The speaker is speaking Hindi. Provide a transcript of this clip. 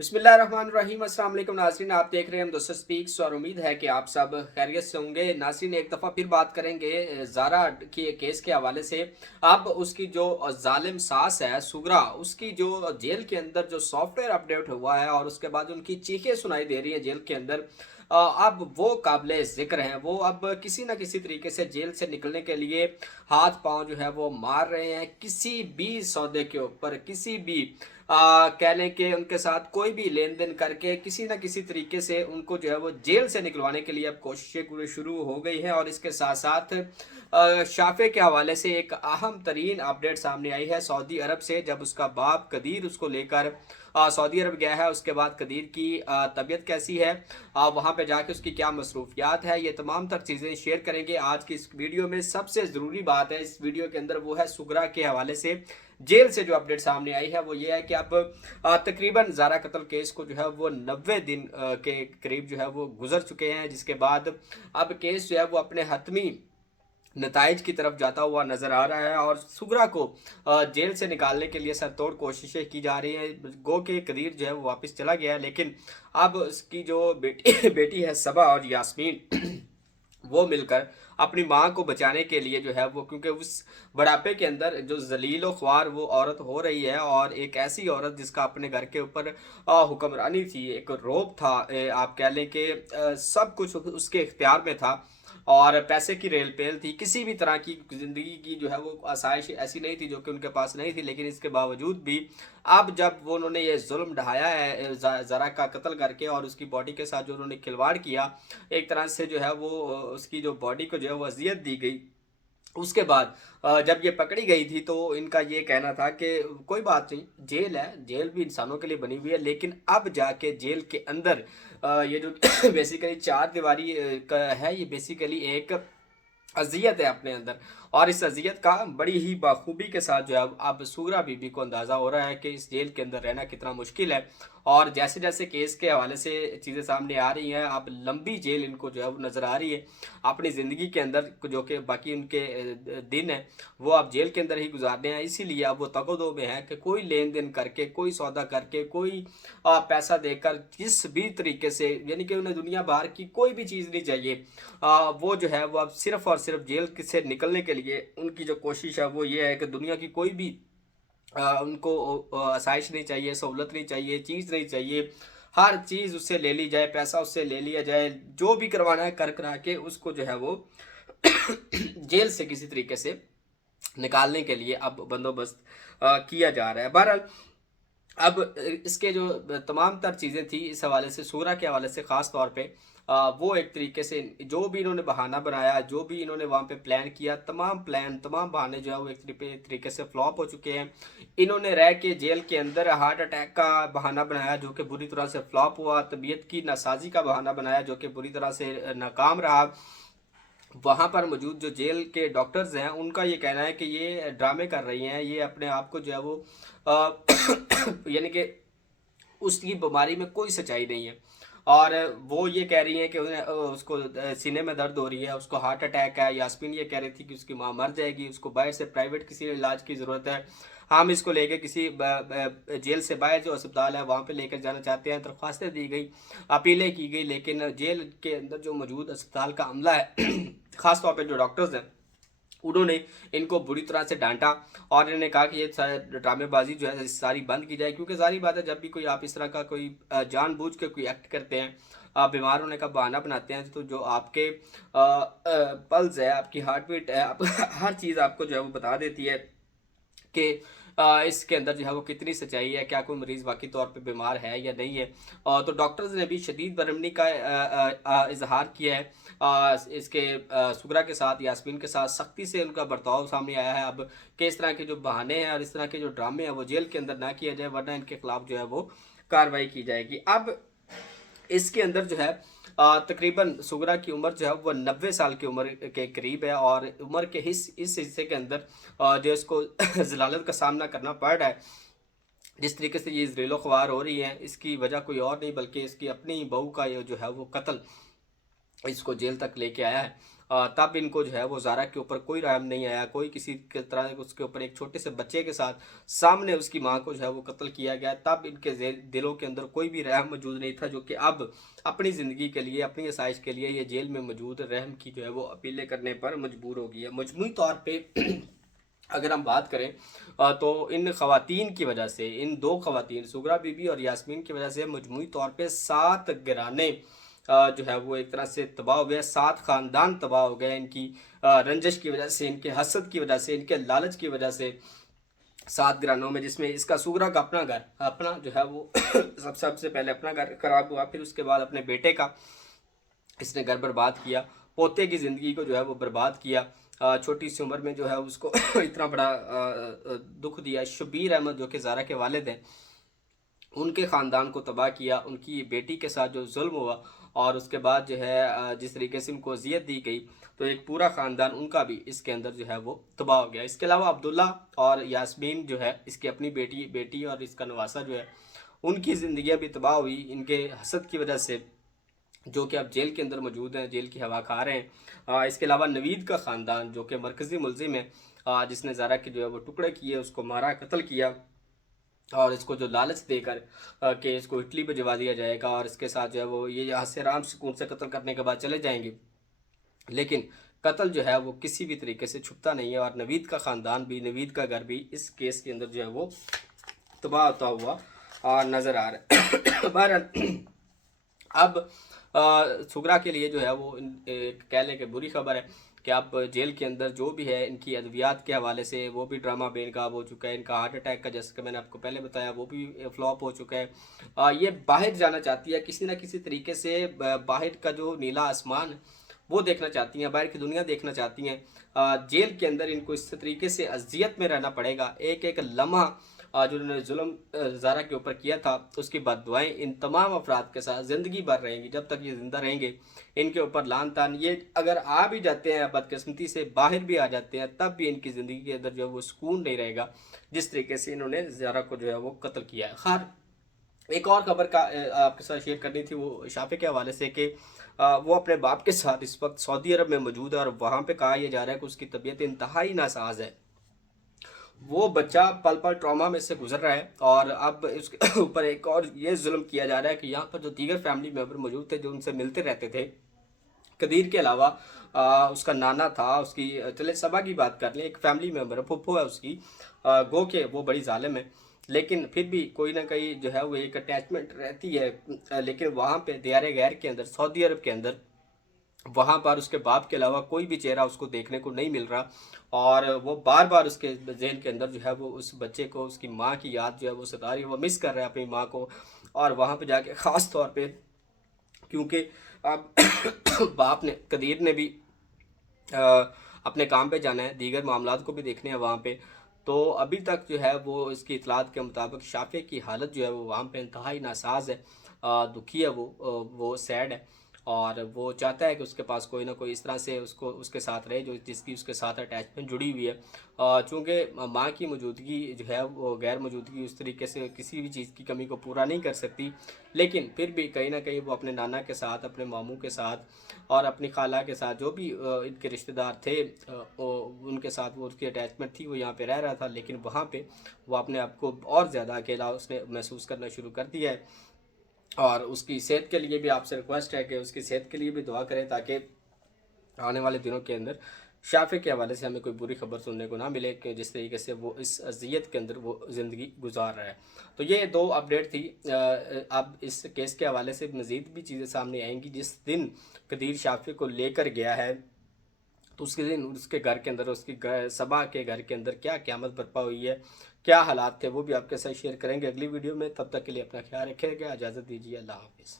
बिस्मिल्लाहिर्रहमानिर्रहीम। अस्सलाम वालेकुम नाज़रीन, आप देख रहे हैं हम दोस्तों स्पीक्स और उम्मीद है कि आप सब खैरियत से होंगे। नाज़रीन, एक दफ़ा फिर बात करेंगे ज़ारा के केस के हवाले से। अब उसकी जो जालिम सास है सुगरा, उसकी जो जेल के अंदर जो सॉफ्टवेयर अपडेट हुआ है और उसके बाद उनकी चीखें सुनाई दे रही हैं जेल के अंदर। अब वो काबिले ज़िक्र हैं। वो अब किसी न किसी तरीके से जेल से निकलने के लिए हाथ पाँव जो है वो मार रहे हैं। किसी भी सौदे के ऊपर, किसी भी कह लें कि उनके साथ कोई भी लेन देन करके किसी न किसी तरीके से उनको जो है वो जेल से निकलवाने के लिए अब कोशिशें पूरी शुरू हो गई हैं। और इसके साथ साथ शाफे के हवाले से एक अहम तरीन अपडेट सामने आई है सऊदी अरब से। जब उसका बाप कदीर उसको लेकर सऊदी अरब गया है, उसके बाद कदीर की तबीयत कैसी है, वहाँ पे जाके उसकी क्या मसरूफियात है, ये तमाम तर चीज़ें शेयर करेंगे आज की इस वीडियो में। सबसे ज़रूरी बात है इस वीडियो के अंदर वो है सुगरा के हवाले से जेल से जो अपडेट सामने आई है। वो ये है कि अब तकरीबन ज़ारा कत्ल केस को जो है वो 90 दिन के करीब जो है वो गुजर चुके हैं, जिसके बाद अब केस जो है वो अपने हतमी नताइज की तरफ जाता हुआ नजर आ रहा है। और सुगरा को जेल से निकालने के लिए सरतोड़ कोशिशें की जा रही हैं। गो के कदीर जो है वो वापस चला गया है, लेकिन अब उसकी जो बेटी बेटी है सबा और यास्मीन वो मिलकर अपनी माँ को बचाने के लिए जो है वो, क्योंकि उस बुढ़ापे के अंदर जो जलीलो ख्वार वो औरत हो रही है, और एक ऐसी औरत जिसका अपने घर के ऊपर हुक्मरानी थी, एक रोब था, आप कह लें कि सब कुछ उसके इख्तियार में था और पैसे की रेल पेल थी। किसी भी तरह की ज़िंदगी की जो है वो आसाइश ऐसी नहीं थी जो कि उनके पास नहीं थी। लेकिन इसके बावजूद भी अब जब वो उन्होंने ये जुल्म ढाया है ज़रा का कत्ल करके और उसकी बॉडी के साथ जो उन्होंने खिलवाड़ किया, एक तरह से जो है वो उसकी जो बॉडी को जो है वो अजियत दी गई। उसके बाद जब ये पकड़ी गई थी तो इनका ये कहना था कि कोई बात नहीं, जेल है, जेल भी इंसानों के लिए बनी हुई है, लेकिन अब जाके जेल के अंदर ये जो बेसिकली चार दीवारी का है, ये बेसिकली एक अज़ियत है अपने अंदर। और इस अज़ियत का बड़ी ही बाखूबी के साथ जो है अब सूरा बीबी को अंदाज़ा हो रहा है कि इस जेल के अंदर रहना कितना मुश्किल है। और जैसे जैसे केस के हवाले से चीज़ें सामने आ रही हैं, अब लंबी जेल इनको जो है वो नज़र आ रही है अपनी ज़िंदगी के अंदर। जो कि बाकी उनके दिन हैं वो अब जेल के अंदर ही गुजारने हैं। इसीलिए अब वो तगदो में है कि कोई लेन देन करके, कोई सौदा करके, कोई पैसा देकर, जिस भी तरीके से, यानी कि उन्हें दुनिया भर की कोई भी चीज़ नहीं चाहिए। वो जो है वो अब सिर्फ और सिर्फ जेल से निकलने के लिए उनकी जो कोशिश है वो ये है कि दुनिया की कोई भी उनको आसाइश नहीं चाहिए, सहूलत नहीं चाहिए, चीज़ नहीं चाहिए। हर चीज़ उससे ले ली जाए, पैसा उससे ले लिया जाए, जो भी करवाना है कर करा के उसको जो है वो जेल से किसी तरीके से निकालने के लिए अब बंदोबस्त किया जा रहा है। बहरहाल अब इसके जो तमाम तर चीज़ें थी इस हवाले से, सूरा के हवाले से ख़ास तौर पे वो एक तरीके से जो भी इन्होंने बहाना बनाया, जो भी इन्होंने वहाँ पे प्लान किया, तमाम प्लान, तमाम बहाने जो है वो एक तरीके से फ्लॉप हो चुके हैं। इन्होंने रह के जेल के अंदर हार्ट अटैक का बहाना बनाया जो कि बुरी तरह से फ्लॉप हुआ, तबीयत की नासाजी का बहाना बनाया जो कि बुरी तरह से नाकाम रहा। वहाँ पर मौजूद जो जेल के डॉक्टर्स हैं उनका ये कहना है कि ये ड्रामे कर रही हैं, ये अपने आप को जो है वो अ, यानी कि उसकी बीमारी में कोई सच्चाई नहीं है। और वो ये कह रही हैं कि उसको सीने में दर्द हो रही है, उसको हार्ट अटैक है। यास्मीन ये कह रही थी कि उसकी माँ मर जाएगी, उसको बाहर से प्राइवेट किसी इलाज की ज़रूरत है, हम इसको लेके किसी जेल से बाहर जो अस्पताल है वहाँ पे लेकर जाना चाहते हैं। दरख्वास्तें दी गई, अपीलें की गई, लेकिन जेल के अंदर जो मौजूद अस्पताल का अमला है ख़ास तौर पर जो डॉक्टर्स हैं, उन्होंने इनको बुरी तरह से डांटा और इन्होंने कहा कि ये ड्रामेबाजी जो है सारी बंद की जाए। क्योंकि सारी बात है, जब भी कोई आप इस तरह का कोई जानबूझ के कोई एक्ट करते हैं, आप बीमार होने का बहाना बनाते हैं, तो जो आपके पल्स है, आपकी हार्ट बीट है, आप हर चीज़ आपको जो है वो बता देती है कि इसके अंदर जो है वो कितनी सच्चाई है, क्या कोई मरीज़ वाकई तौर पे बीमार है या नहीं है। तो डॉक्टर्स ने भी शदीद बरहमनी का इजहार किया है। इसके सुगरा के साथ, यास्मीन के साथ सख्ती से उनका बर्ताव सामने आया है अब कि इस तरह के जो बहाने हैं और इस तरह के जो ड्रामे हैं वो जेल के अंदर ना किया जाए, वरना इनके खिलाफ जो है वो कार्रवाई की जाएगी। अब इसके अंदर जो है तकरीबन सुगरा की उम्र जो है वो 90 साल की उम्र के करीब है। और उम्र के इस हिस्से के अंदर जो इसको जलालत का सामना करना पड़ रहा है, जिस तरीके से ये ज़लीलो ख्वार हो रही हैं, इसकी वजह कोई और नहीं बल्कि इसकी अपनी बहू का ये जो है वो कत्ल इसको जेल तक लेके आया है। तब इनको जो है वो ज़ारा के ऊपर कोई रहम नहीं आया, कोई किसी के तरह उसके ऊपर एक छोटे से बच्चे के साथ सामने उसकी माँ को जो है वो कत्ल किया गया। तब इनके दिलों के अंदर कोई भी रहम मौजूद नहीं था, जो कि अब अपनी ज़िंदगी के लिए, अपनी आसाइश के लिए ये जेल में मौजूद रहम की जो है वो अपीलें करने पर मजबूर हो गई है। मजमूई तौर पर अगर हम बात करें तो इन ख़वातीन की वजह से, इन दो ख़वातीन सुगरा बीबी और यास्मीन की वजह से मजमूई तौर पे 7 घराने जो है वो एक तरह से तबाह हो गया, 7 ख़ानदान तबाह हो गए इनकी रंजिश की वजह से, इनके हसद की वजह से, इनके लालच की वजह से। 7 घरानों में, जिसमें इसका सुगरा का अपना घर, अपना जो है वो सबसे पहले अपना घर खराब हुआ, फिर उसके बाद अपने बेटे का इसने घर बर्बाद किया, पोते की ज़िंदगी को जो है वो बर्बाद किया, छोटी सी उम्र में जो है उसको इतना बड़ा दुख दिया। शबीर अहमद जो कि ज़ारा के वालिद हैं, उनके ख़ानदान को तबाह किया, उनकी बेटी के साथ जो जुल्म हुआ और उसके बाद जो है जिस तरीके से उनको अजियत दी गई, तो एक पूरा ख़ानदान उनका भी इसके अंदर जो है वो तबाह हो गया। इसके अलावा अब्दुल्ला और यास्मीन जो है, इसकी अपनी बेटी और इसका नवासा जो है, उनकी ज़िंदगियाँ भी तबाह हुई इनके हसद की वजह से, जो कि अब जेल के अंदर मौजूद हैं, जेल की हवा खा रहे हैं। इसके अलावा नवीद का ख़ानदान जो कि मरकज़ी मुलजिम है, जिसने ज़ारा के जो है वो टुकड़े किए, उसको मारा, कत्ल किया और इसको जो लालच देकर कि इसको इटली भिजवा दिया जाएगा और इसके साथ जो है वो ये यहाँ से आराम सुकून से कत्ल करने के बाद चले जाएंगे, लेकिन कत्ल जो है वो किसी भी तरीके से छुपता नहीं है। और नवीद का ख़ानदान भी, नवीद का घर भी इस केस के अंदर जो है वो तबाह होता हुआ नज़र आ रहा है। बहरहाल अब सुगरा के लिए जो है वो कह लें कि बुरी खबर है कि अब जेल के अंदर जो भी है, इनकी अद्वियात के हवाले से वो भी ड्रामा बेनकाब हो चुका है। इनका हार्ट अटैक का, जैसे कि मैंने आपको पहले बताया, वो भी फ्लॉप हो चुका है। ये बाहर जाना चाहती है किसी ना किसी तरीके से, बाहर का जो नीला आसमान है वो देखना चाहती हैं, बाहर की दुनिया देखना चाहती हैं। जेल के अंदर इनको इस तरीके से अजियत में रहना पड़ेगा, एक एक लम्हा जो उन्होंने जुल्म ज़ारा के ऊपर किया था उसकी बद्दुआएं इन तमाम अफराद के साथ ज़िंदगी भर रहेंगी, जब तक ये ज़िंदा रहेंगे। इनके ऊपर लान तान, ये अगर आ भी जाते हैं, बदकिस्मती से बाहर भी आ जाते हैं, तब भी इनकी ज़िंदगी के अंदर जो है वो सुकून नहीं रहेगा, जिस तरीके से इन्होंने ज़ारा को जो है वो कत्ल किया है। खैर, एक और खबर का आपके साथ शेयर करनी थी, वो शाफे के हवाले से कि वो अपने बाप के साथ इस वक्त सऊदी अरब में मौजूद है और वहाँ पे कहा यह जा रहा है कि उसकी तबीयत इंतहाई नासाज है। वो बच्चा पल पल ट्रॉमा में से गुजर रहा है और अब उसके ऊपर एक और ये जुल्म किया जा रहा है कि यहाँ पर जो दीगर फैमिली मेम्बर मौजूद थे, जो उनसे मिलते रहते थे, कदीर के अलावा उसका नाना था, उसकी चले सबा की बात कर लें, एक फैमिली मेम्बर है, फुप्पो है उसकी, गो के वो बड़ी जालिम है, लेकिन फिर भी कोई ना कोई जो है वो एक अटैचमेंट रहती है। लेकिन वहाँ पे दियारे गैर के अंदर, सऊदी अरब के अंदर, वहाँ पर उसके बाप के अलावा कोई भी चेहरा उसको देखने को नहीं मिल रहा और वो बार बार उसके जहन के अंदर जो है वो उस बच्चे को, उसकी माँ की याद जो है वो सता रही है, वो मिस कर रहा है अपनी माँ को। और वहाँ पे जाके ख़ास तौर पे, क्योंकि अब बाप ने, कदीर ने भी अपने काम पे जाना है, दीगर मामलात को भी देखने हैं वहाँ पे, तो अभी तक जो है वो इसकी इतलात के मुताबिक शाफे की हालत जो है वो वहाँ पे इंतहाई नासाज है, दुखी है, वो सैड है और वो चाहता है कि उसके पास कोई ना कोई इस तरह से उसको उसके साथ रहे, जो जिसकी उसके साथ अटैचमेंट जुड़ी हुई है। चूँकि माँ की मौजूदगी जो है वो गैर मौजूदगी उस तरीके से किसी भी चीज़ की कमी को पूरा नहीं कर सकती, लेकिन फिर भी कहीं ना कहीं वो अपने नाना के साथ, अपने मामू के साथ और अपनी खाला के साथ, जो भी इनके रिश्तेदार थे, उनके साथ वो उसकी अटैचमेंट थी, वो यहाँ पे रह रहा था, लेकिन वहाँ पे वो अपने आप को और ज़्यादा अकेला उसने महसूस करना शुरू कर दिया है। और उसकी सेहत के लिए भी आपसे रिक्वेस्ट है कि उसकी सेहत के लिए भी दुआ करें, ताकि आने वाले दिनों के अंदर शाफे के हवाले से हमें कोई बुरी खबर सुनने को ना मिले कि जिस तरीके से वो इस अजियत के अंदर वो ज़िंदगी गुजार रहा है। तो ये दो अपडेट थी। अब इस केस के हवाले से मज़ीद भी चीज़ें सामने आएंगी। जिस दिन कदीर शाफे को लेकर गया है, तो उसके दिन उसके घर के अंदर, उसकी सबा के घर के अंदर क्या क़यामत बरपा हुई है, क्या हालात थे, वो भी आपके साथ शेयर करेंगे अगली वीडियो में। तब तक के लिए अपना ख्याल रखिएगा, इजाज़त दीजिए, अल्लाह हाफिज़।